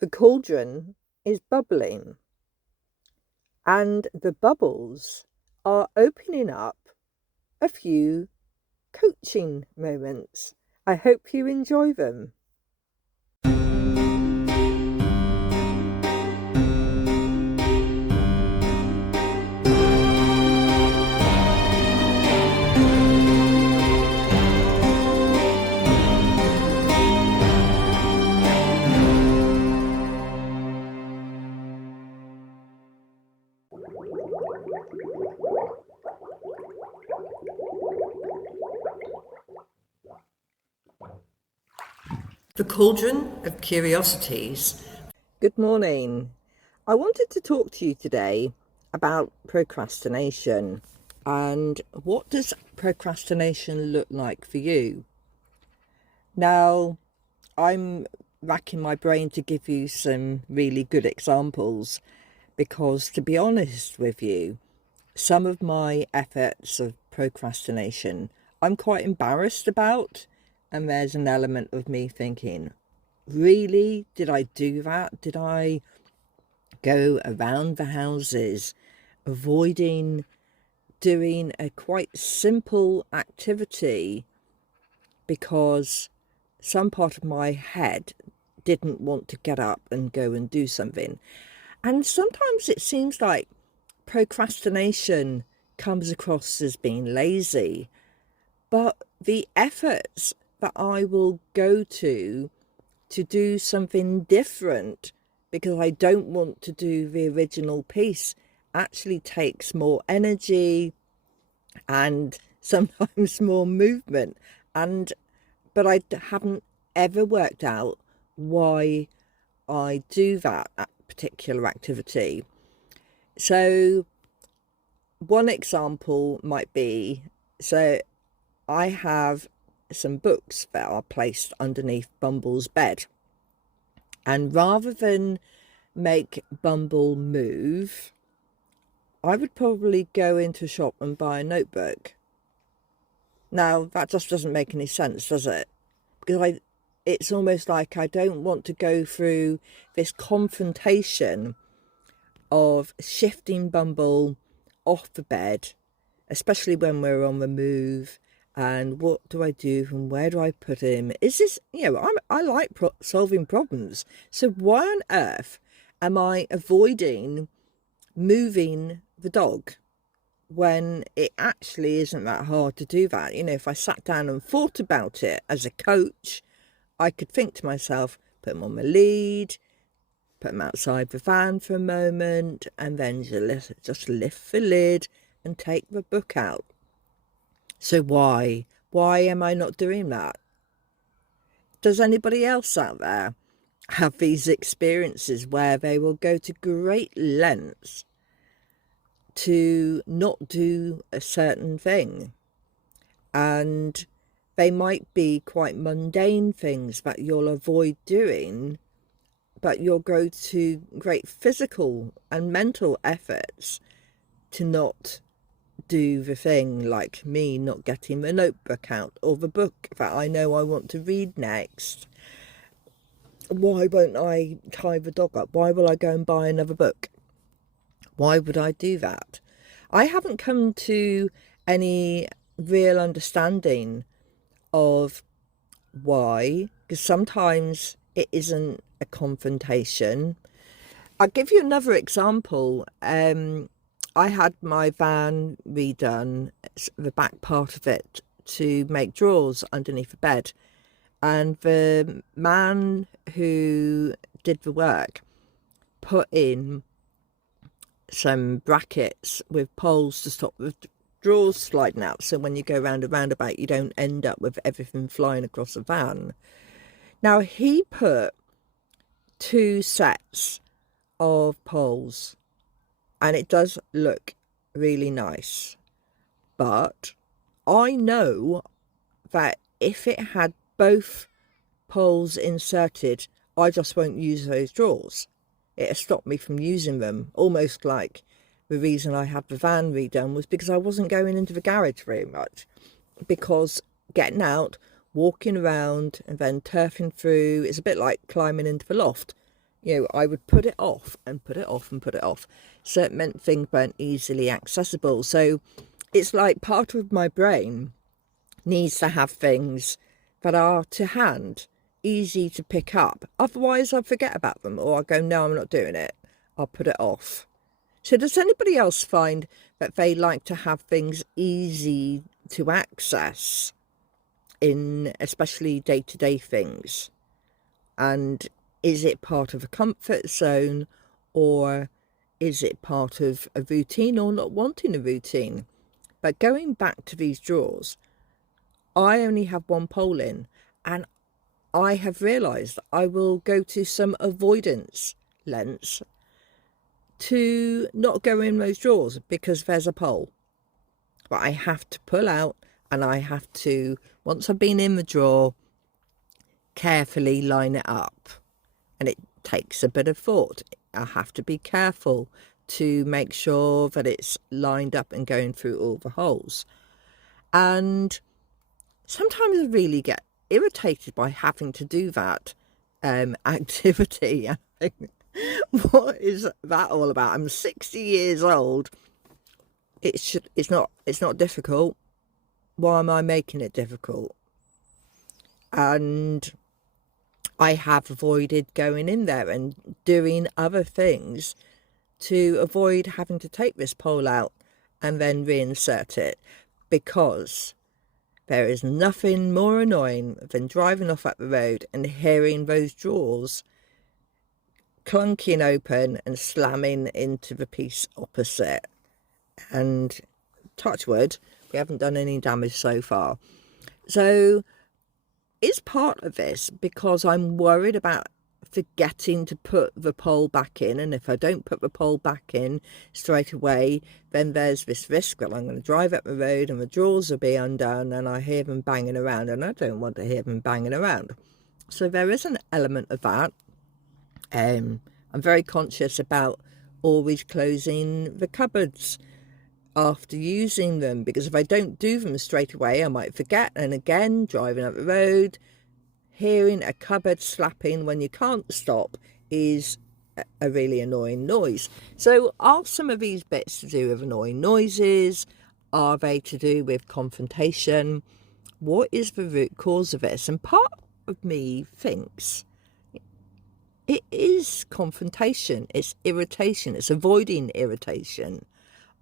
The cauldron is bubbling, and the bubbles are opening up a few coaching moments. I hope you enjoy them. The Cauldron of Curiosities. Good morning. I wanted to talk to you today about procrastination and what does procrastination look like for you? Now, I'm racking my brain to give you some really good examples because, to be honest with you, some of my efforts of procrastination I'm quite embarrassed about, and there's an element of me thinking, really, did I do that? Did I go around the houses avoiding doing a quite simple activity because some part of my head didn't want to get up and go and do something? And sometimes it seems like procrastination comes across as being lazy, but the efforts that I will go to do something different because I don't want to do the original piece actually takes more energy and sometimes more movement. But I haven't ever worked out why I do that particular activity. So one example might be, so I have some books that are placed underneath Bumble's bed, and rather than make Bumble move, I would probably go into a shop and buy a notebook. Now that just doesn't make any sense, does it? Because it's almost like I don't want to go through this confrontation of shifting Bumble off the bed, especially when we're on the move. And what do I do and where do I put him? Is this, I like solving problems. So why on earth am I avoiding moving the dog when it actually isn't that hard to do that? If I sat down and thought about it as a coach, I could think to myself, put him on the lead, put him outside the van for a moment, and then just lift the lid and take the book out. So why am I not doing that? Does anybody else out there have these experiences where they will go to great lengths to not do a certain thing? And they might be quite mundane things that you'll avoid doing, but you'll go to great physical and mental efforts to not do the thing, like me not getting the notebook out or the book that I know I want to read next. Why won't I tie the dog up? Why will I go and buy another book? Why would I do that? I haven't come to any real understanding of why, because sometimes it isn't a confrontation. I'll give you another example. I had my van redone, the back part of it, to make drawers underneath the bed. And the man who did the work put in some brackets with poles to stop the drawers sliding out. So when you go round a roundabout, you don't end up with everything flying across the van. Now, he put 2 sets of poles, and it does look really nice, but I know that if it had both poles inserted, I just won't use those drawers. It has stopped me from using them, almost like the reason I had the van redone was because I wasn't going into the garage very much, because getting out, walking around and then turfing through is a bit like climbing into the loft. I would put it off and put it off and put it off. So it meant things weren't easily accessible. So it's like part of my brain needs to have things that are to hand, easy to pick up. Otherwise I forget about them, or I go, no, I'm not doing it. I'll put it off. So does anybody else find that they like to have things easy to access in especially day-to-day things? And is it part of a comfort zone, or is it part of a routine, or not wanting a routine? But going back to these drawers, I only have one pole in, and I have realised I will go to some avoidance lengths to not go in those drawers because there's a pole. But I have to pull out, and I have to, once I've been in the drawer, carefully line it up. And it takes a bit of thought. I have to be careful to make sure that it's lined up and going through all the holes. And sometimes I really get irritated by having to do that activity. What is that all about? I'm 60 years old. It's not difficult. Why am I making it difficult? And I have avoided going in there and doing other things to avoid having to take this pole out and then reinsert it, because there is nothing more annoying than driving off up the road and hearing those drawers clunking open and slamming into the piece opposite. And touch wood, we haven't done any damage so far. So it's part of this because I'm worried about forgetting to put the pole back in, and if I don't put the pole back in straight away, then there's this risk that I'm going to drive up the road and the drawers will be undone and I hear them banging around, and I don't want to hear them banging around. So there is an element of that. I'm very conscious about always closing the cupboards after using them, because if I don't do them straight away I might forget, and again, driving up the road, hearing a cupboard slapping when you can't stop is a really annoying noise. So are some of these bits to do with annoying noises? Are they to do with confrontation? What is the root cause of this? And part of me thinks it is confrontation, it's irritation, it's avoiding irritation.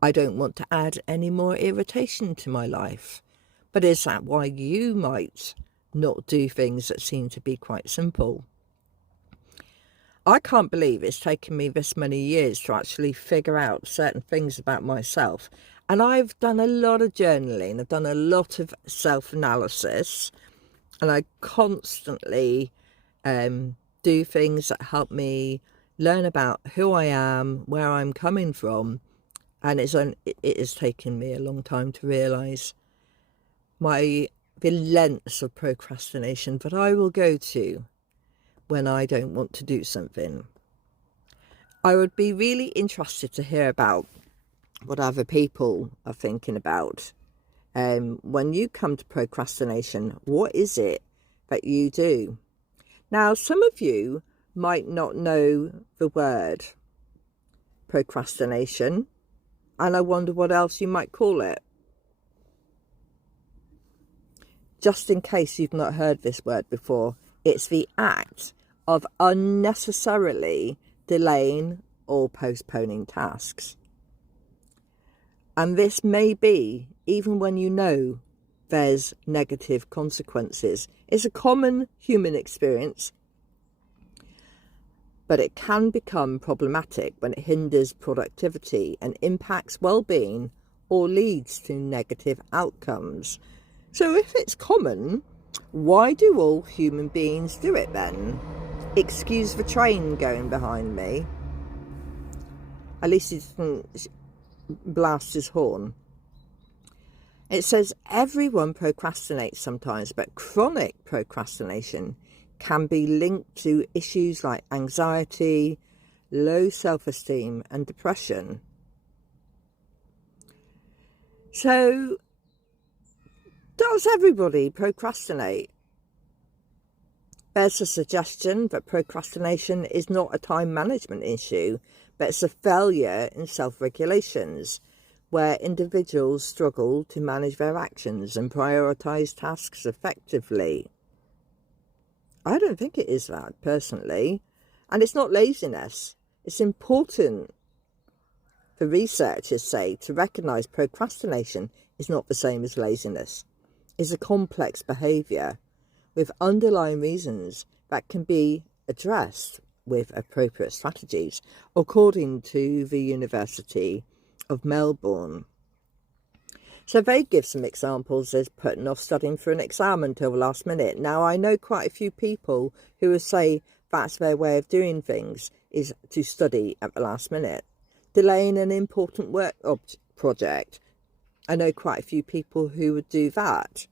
I don't want to add any more irritation to my life. But is that why you might not do things that seem to be quite simple? I can't believe it's taken me this many years to actually figure out certain things about myself. And I've done a lot of journaling, I've done a lot of self-analysis, and I constantly do things that help me learn about who I am, where I'm coming from. And it has taken me a long time to realise the lengths of procrastination that I will go to when I don't want to do something. I would be really interested to hear about what other people are thinking about. When you come to procrastination, what is it that you do? Now, some of you might not know the word procrastination, and I wonder what else you might call it. Just in case you've not heard this word before, it's the act of unnecessarily delaying or postponing tasks. And this may be even when you know there's negative consequences. It's a common human experience, but it can become problematic when it hinders productivity and impacts well-being or leads to negative outcomes. So if it's common, why do all human beings do it then? Excuse the train going behind me. At least he didn't blast his horn. It says everyone procrastinates sometimes, but chronic procrastination can be linked to issues like anxiety, low self-esteem and depression. So, does everybody procrastinate? There's a suggestion that procrastination is not a time management issue, but it's a failure in self-regulations, where individuals struggle to manage their actions and prioritise tasks effectively. I don't think it is that, personally. And it's not laziness. It's important, the researchers say, to recognise procrastination is not the same as laziness. It's a complex behaviour with underlying reasons that can be addressed with appropriate strategies, according to the University of Melbourne. So they give some examples as putting off studying for an exam until the last minute. Now, I know quite a few people who will say that's their way of doing things, is to study at the last minute. Delaying an important work project. I know quite a few people who would do that.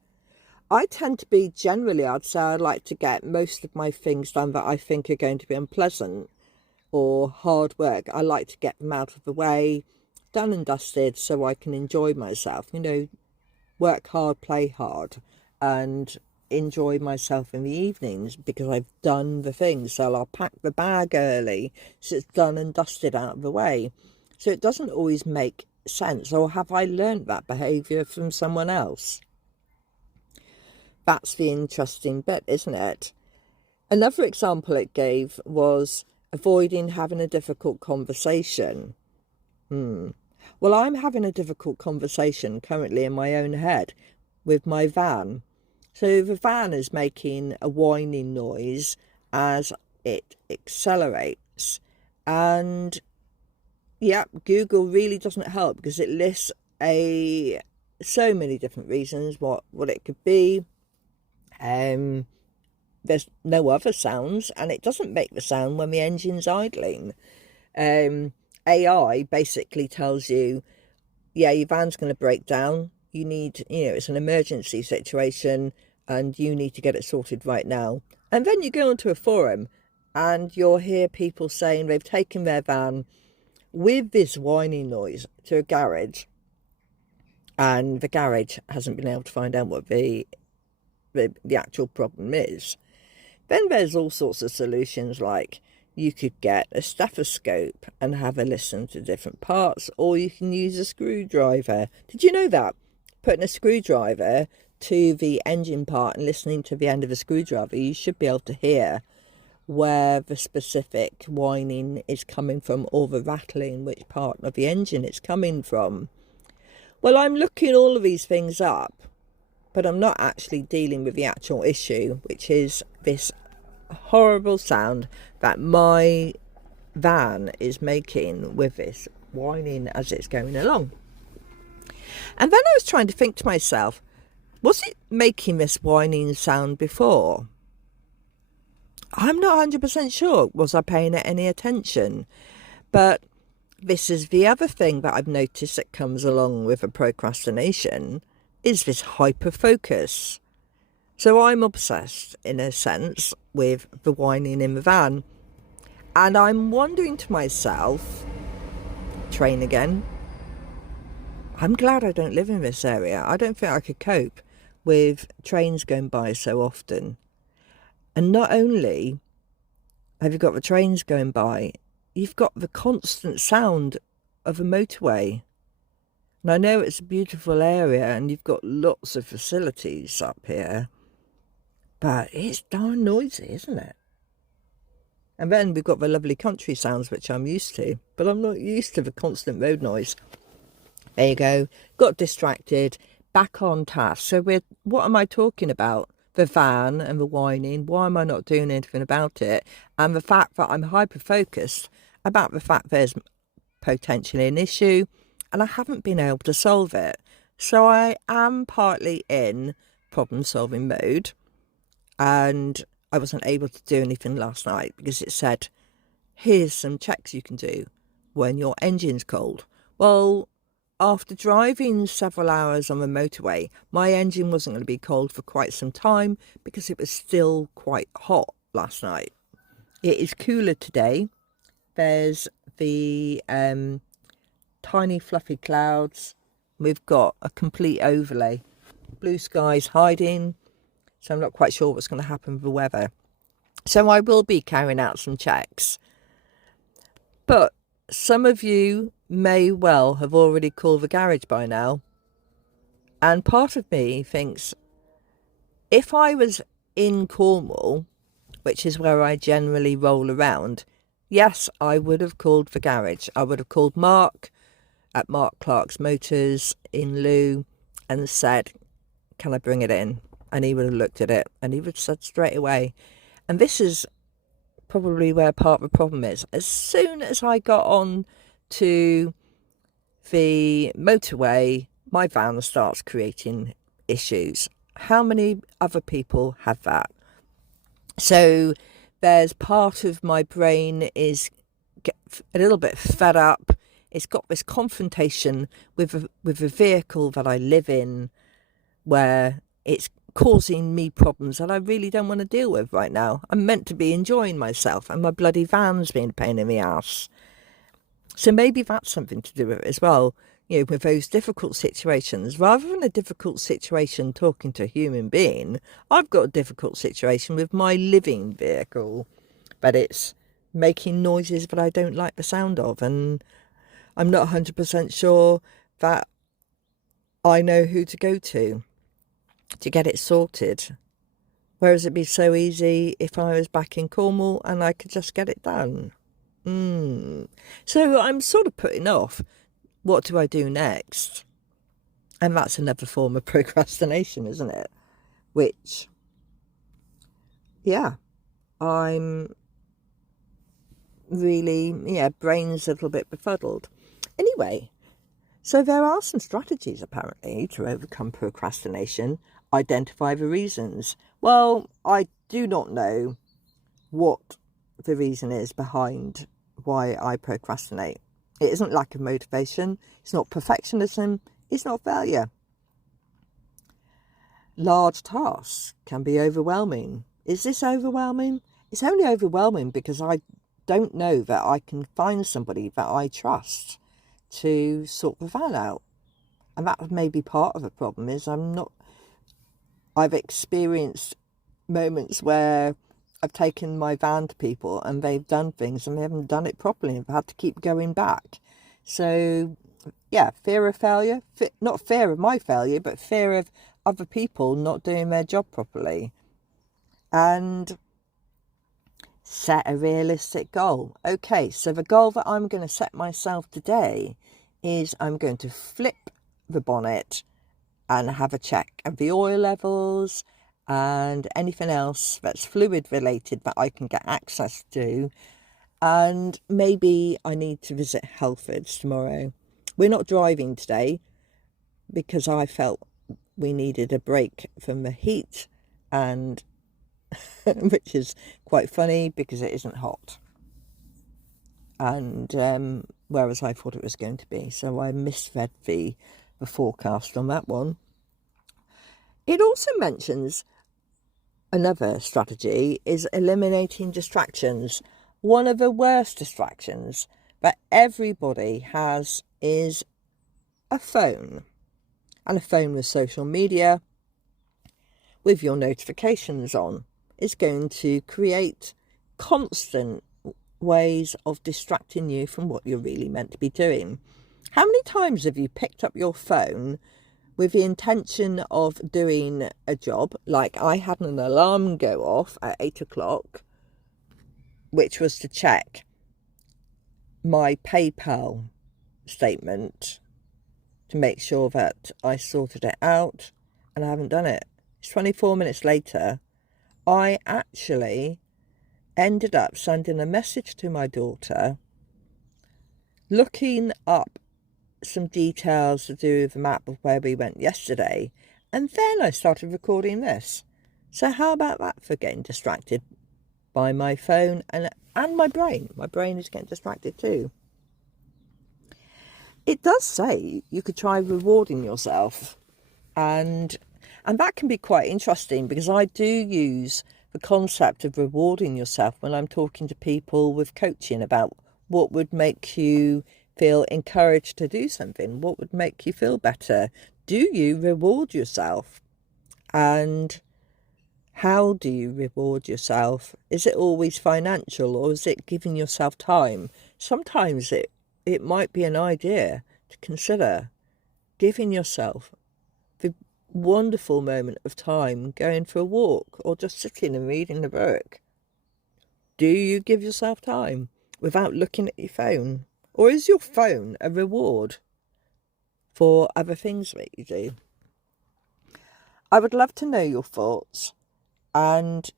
I tend to be generally, I'd say I like to get most of my things done that I think are going to be unpleasant or hard work. I like to get them out of the way, done and dusted, so I can enjoy myself. You know, work hard, play hard, and enjoy myself in the evenings because I've done the things. So I'll pack the bag early so it's done and dusted out of the way. So it doesn't always make sense. Or have I learned that behaviour from someone else? That's the interesting bit, isn't it? Another example it gave was avoiding having a difficult conversation. Well, I'm having a difficult conversation currently in my own head with my van. So the van is making a whining noise as it accelerates. And yeah, Google really doesn't help because it lists so many different reasons what it could be. There's no other sounds, and it doesn't make the sound when the engine's idling. AI basically tells you, yeah, your van's going to break down. You need, it's an emergency situation and you need to get it sorted right now. And then you go onto a forum and you'll hear people saying they've taken their van with this whining noise to a garage, and the garage hasn't been able to find out what the actual problem is. Then there's all sorts of solutions, like you could get a stethoscope and have a listen to different parts, or you can use a screwdriver. Did you know that? Putting a screwdriver to the engine part and listening to the end of a screwdriver, you should be able to hear where the specific whining is coming from, or the rattling, which part of the engine it's coming from. Well, I'm looking all of these things up, but I'm not actually dealing with the actual issue, which is this horrible sound that my van is making with this whining as it's going along. And then I was trying to think to myself, was it making this whining sound before? I'm not 100% sure. Was I paying it any attention? But this is the other thing that I've noticed that comes along with a procrastination, is this hyper focus. So I'm obsessed, in a sense, with the whining in the van. And I'm wondering to myself, train again. I'm glad I don't live in this area. I don't think I could cope with trains going by so often. And not only have you got the trains going by, you've got the constant sound of a motorway. And I know it's a beautiful area and you've got lots of facilities up here, but it's darn noisy, isn't it? And then we've got the lovely country sounds, which I'm used to, but I'm not used to the constant road noise. There you go. Got distracted, back on task. So what am I talking about? The van and the whining. Why am I not doing anything about it? And the fact that I'm hyper-focused about the fact there's potentially an issue and I haven't been able to solve it. So I am partly in problem-solving mode, and I wasn't able to do anything last night because it said, here's some checks you can do when your engine's cold. Well, after driving several hours on the motorway, my engine wasn't going to be cold for quite some time because it was still quite hot last night. It is cooler today. There's the tiny fluffy clouds we've got a complete overlay. Blue skies hiding, so I'm not quite sure what's going to happen with the weather. So I will be carrying out some checks. But some of you may well have already called the garage by now. And part of me thinks, if I was in Cornwall, which is where I generally roll around, yes, I would have called the garage. I would have called Mark at Mark Clark's Motors in Lou and said, can I bring it in? And he would have looked at it and he would have said straight away. And this is probably where part of the problem is. As soon as I got on to the motorway, my van starts creating issues. How many other people have that? So there's part of my brain is a little bit fed up. It's got this confrontation with the vehicle that I live in, where it's causing me problems that I really don't want to deal with right now. I'm meant to be enjoying myself, and my bloody van's being a pain in the ass. So maybe that's something to do with it as well. You know, with those difficult situations, rather than a difficult situation talking to a human being, I've got a difficult situation with my living vehicle, but it's making noises that I don't like the sound of, and I'm not 100% sure that I know who to go to get it sorted. Whereas it'd be so easy if I was back in Cornwall and I could just get it done. So I'm sort of putting off, what do I do next? And that's another form of procrastination, isn't it? Which, yeah, I'm really, brain's a little bit befuddled. Anyway, so there are some strategies apparently to overcome procrastination. Identify the reasons. Well, I do not know what the reason is behind why I procrastinate. It isn't lack of motivation. It's not perfectionism. It's not failure. Large tasks can be overwhelming. Is this overwhelming? It's only overwhelming because I don't know that I can find somebody that I trust to sort the van out. And that may be part of the problem. Is I've experienced moments where I've taken my van to people and they've done things and they haven't done it properly and I've had to keep going back. So, yeah, fear of failure. Not fear of my failure, but fear of other people not doing their job properly. And set a realistic goal. Okay, so the goal that I'm going to set myself today is I'm going to flip the bonnet and have a check of the oil levels and anything else that's fluid related that I can get access to. And maybe I need to visit Halfords tomorrow. We're not driving today because I felt we needed a break from the heat, and which is quite funny because it isn't hot. And whereas I thought it was going to be. So I misread the forecast on that one. It also mentions another strategy is eliminating distractions. One of the worst distractions that everybody has is a phone. And a phone with social media, with your notifications on, is going to create constant ways of distracting you from what you're really meant to be doing. How many times have you picked up your phone with the intention of doing a job? Like I had an alarm go off at 8 o'clock, which was to check my PayPal statement to make sure that I sorted it out, and I haven't done it. It's 24 minutes later. I actually ended up sending a message to my daughter, looking up some details to do with the map of where we went yesterday, and then I started recording this. So how about that for getting distracted by my phone and my brain? My brain is getting distracted too. It does say you could try rewarding yourself, and that can be quite interesting because I do use the concept of rewarding yourself when I'm talking to people with coaching about what would make you feel encouraged to do something? What would make you feel better? Do you reward yourself? And how do you reward yourself? Is it always financial, or is it giving yourself time? Sometimes it might be an idea to consider giving yourself the wonderful moment of time going for a walk or just sitting and reading a book. Do you give yourself time without looking at your phone? Or is your phone a reward for other things that you do? I would love to know your thoughts, and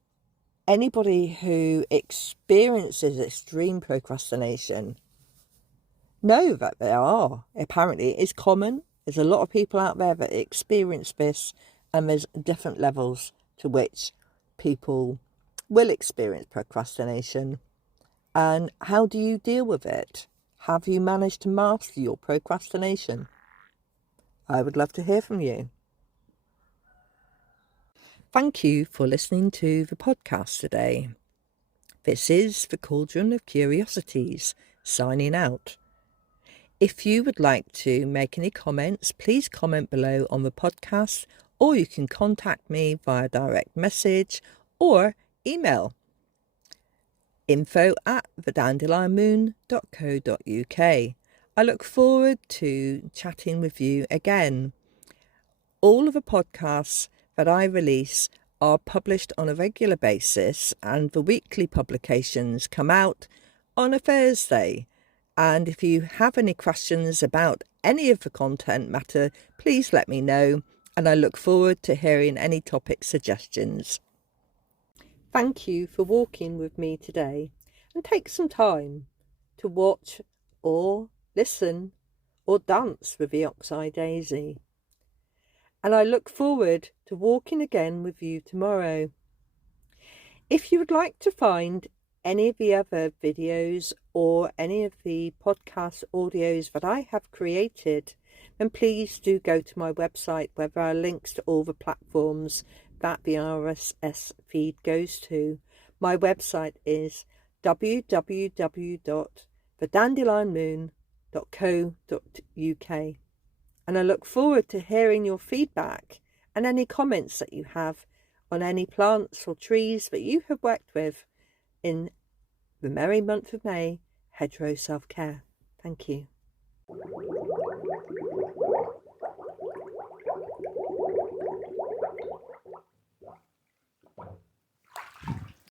anybody who experiences extreme procrastination, know that apparently it is common. There's a lot of people out there that experience this, and there's different levels to which people will experience procrastination. And how do you deal with it? Have you managed to master your procrastination? I would love to hear from you. Thank you for listening to the podcast today. This is the Cauldron of Curiosities, signing out. If you would like to make any comments, please comment below on the podcast, or you can contact me via direct message or email info@thedandelionmoon.co.uk. I look forward to chatting with you again. All of the podcasts that I release are published on a regular basis, and the weekly publications come out on a Thursday. And if you have any questions about any of the content matter, please let me know, and I look forward to hearing any topic suggestions. Thank you for walking with me today, and take some time to watch or listen or dance with the oxeye daisy. And I look forward to walking again with you tomorrow. If you would like to find any of the other videos or any of the podcast audios that I have created, then please do go to my website, where there are links to all the platforms that the RSS feed goes to. My website is www.thedandelionmoon.co.uk. And I look forward to hearing your feedback and any comments that you have on any plants or trees that you have worked with in the merry month of May, hedgerow self-care. Thank you.